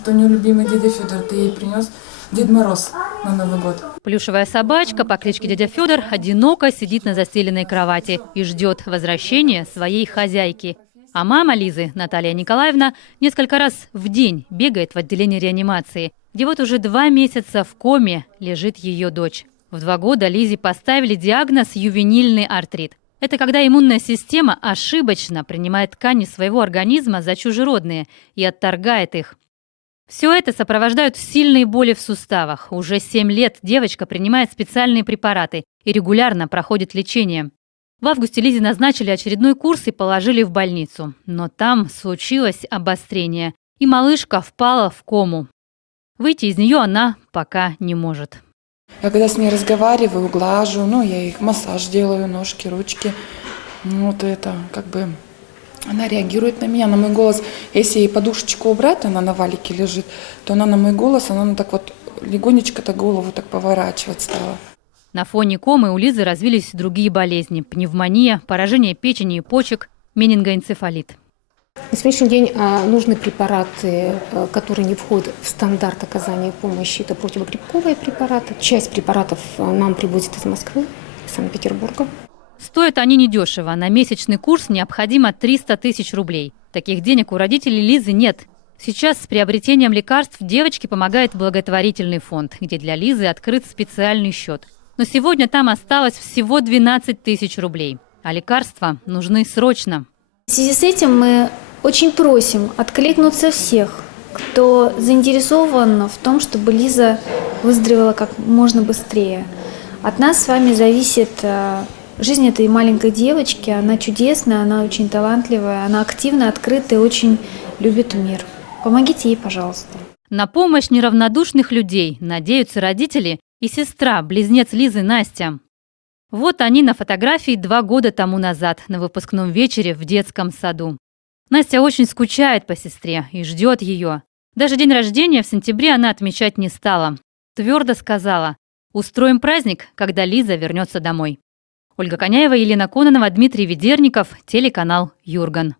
Это у нее любимый дядя Федор, ты ей принес Дед Мороз на Новый год. Плюшевая собачка по кличке дядя Федор одиноко сидит на застеленной кровати и ждет возвращения своей хозяйки. А мама Лизы, Наталья Николаевна, несколько раз в день бегает в отделение реанимации, где вот уже 2 месяца в коме лежит ее дочь. В 2 года Лизе поставили диагноз ювенильный артрит. Это когда иммунная система ошибочно принимает ткани своего организма за чужеродные и отторгает их. Все это сопровождают сильные боли в суставах. Уже 7 лет девочка принимает специальные препараты и регулярно проходит лечение. В августе Лизе назначили очередной курс и положили в больницу. Но там случилось обострение, и малышка впала в кому. Выйти из нее она пока не может. Я когда с ней разговариваю, глажу, я ей массаж делаю, ножки, ручки. Вот это она реагирует на меня, на мой голос. Если ей подушечку убрать, она на валике лежит, то она на мой голос, она так вот легонечко голову так поворачивать стала. На фоне комы у Лизы развились другие болезни: пневмония, поражение печени и почек, менингоэнцефалит. На сегодняшний день нужны препараты, которые не входят в стандарт оказания помощи. Это противогрибковые препараты. Часть препаратов нам привозят из Москвы, из Санкт-Петербурга. Стоят они недешево. На месячный курс необходимо 300 тысяч рублей. Таких денег у родителей Лизы нет. Сейчас с приобретением лекарств девочке помогает благотворительный фонд, где для Лизы открыт специальный счет. Но сегодня там осталось всего 12 тысяч рублей. А лекарства нужны срочно. В связи с этим мы очень просим откликнуться всех, кто заинтересован в том, чтобы Лиза выздоровела как можно быстрее. От нас с вами зависит жизнь этой маленькой девочки. Она чудесная, она очень талантливая, она активно, открыта и очень любит мир. Помогите ей, пожалуйста. На помощь неравнодушных людей надеются родители и сестра, близнец Лизы Настя. Вот они на фотографии 2 года тому назад на выпускном вечере в детском саду. Настя очень скучает по сестре и ждет ее. Даже день рождения в сентябре она отмечать не стала. Твердо сказала: устроим праздник, когда Лиза вернется домой. Ольга Коняева, Елена Кононова, Дмитрий Ведерников, телеканал Юрган.